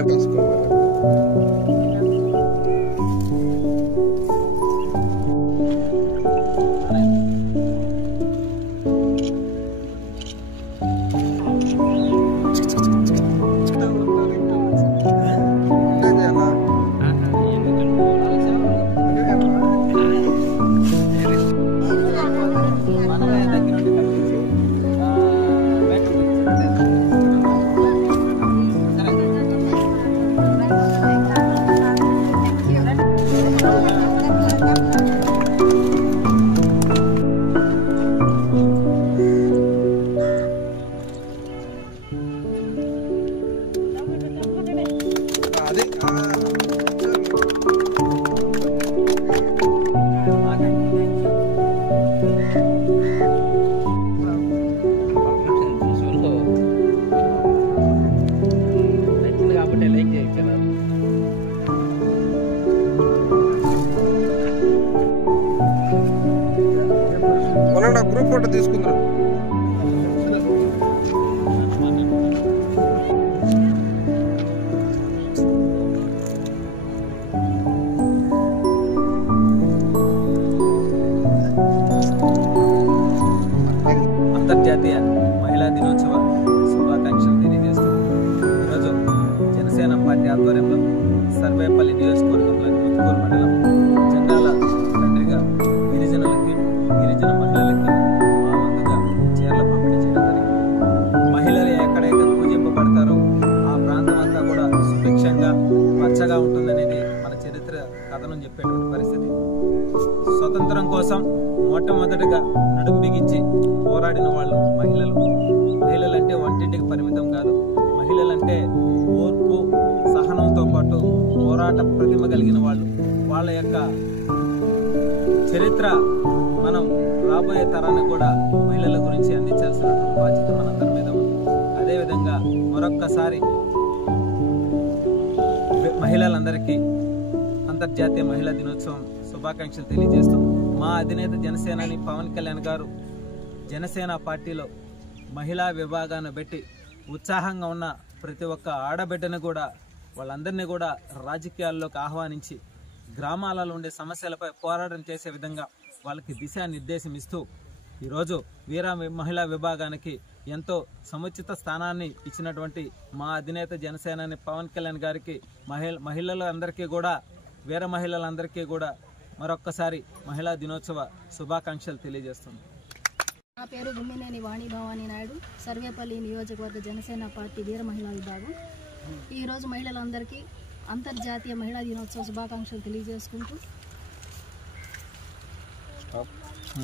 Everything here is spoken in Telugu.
సరే గ్రూప్ ఫోటో తీసుకుందాం. అంతర్జాతీయ మహిళా దినోత్సవ శుభాకాంక్షలు తెలియజేస్తూ ఈరోజు జనసేన పార్టీ ఆధ్వర్యంలో సర్వేపల్లి నియోజకవర్గంలోని ముత్తుకూరు మండలం జెండాల తండ్రిగా గిరిజన మహిళలకి మా వంతుగా చీరల పంపిణీ చేయడం జరిగింది. మహిళలు ఎక్కడైతే పూజింపబడతారో ఆ ప్రాంతం అంతా కూడా సుభిక్షంగా పచ్చగా ఉంటుందనేది మన చరిత్ర కథనం చెప్పేటువంటి పరిస్థితి. స్వతంత్రం కోసం మొట్టమొదటిగా నడుం బిగించి పోరాడిన వాళ్ళు మహిళలంటే వంటింటికి పరిమితం కాదు. మహిళలంటే ఓర్పు సహనంతో పాటు పోరాట ప్రతిమ కలిగిన వాళ్ళు. వాళ్ళ యొక్క చరిత్ర మనం రాబోయే తరానికి కూడా మహిళల గురించి అందించాల్సిన బాధ్యత మనందరి మీద ఉంది. అదేవిధంగా మరొక్కసారి మహిళలందరికీ అంతర్జాతీయ మహిళా దినోత్సవం శుభాకాంక్షలు తెలియజేస్తూ మా అధినేత జనసేనాని పవన్ కళ్యాణ్ గారు జనసేన పార్టీలో మహిళా విభాగాన్ని పెట్టి ఉత్సాహంగా ఉన్న ప్రతి ఒక్క ఆడబిడ్డను కూడా వాళ్ళందరినీ కూడా రాజకీయాల్లోకి ఆహ్వానించి గ్రామాలలో ఉండే సమస్యలపై పోరాటం చేసే విధంగా వాళ్ళకి దిశానిర్దేశం ఇస్తూ ఈరోజు మహిళా విభాగానికి ఎంతో సముచిత స్థానాన్ని ఇచ్చినటువంటి మా అధినేత జనసేనాని పవన్ కళ్యాణ్ గారికి మహిళలందరికీ కూడా మహిళలందరికీ కూడా మరొక్కసారి మహిళా దినోత్సవ శుభాకాంక్షలు తెలియజేస్తుంది. నా పేరు గుమ్మినేని వాణి భవానీ నాయుడు, సర్వేపల్లి నియోజకవర్గ జనసేన పార్టీ వీర మహిళా విభాగం. ఈరోజు మహిళలందరికీ అంతర్జాతీయ మహిళా దినోత్సవ శుభాకాంక్షలు తెలియజేసుకుంటూ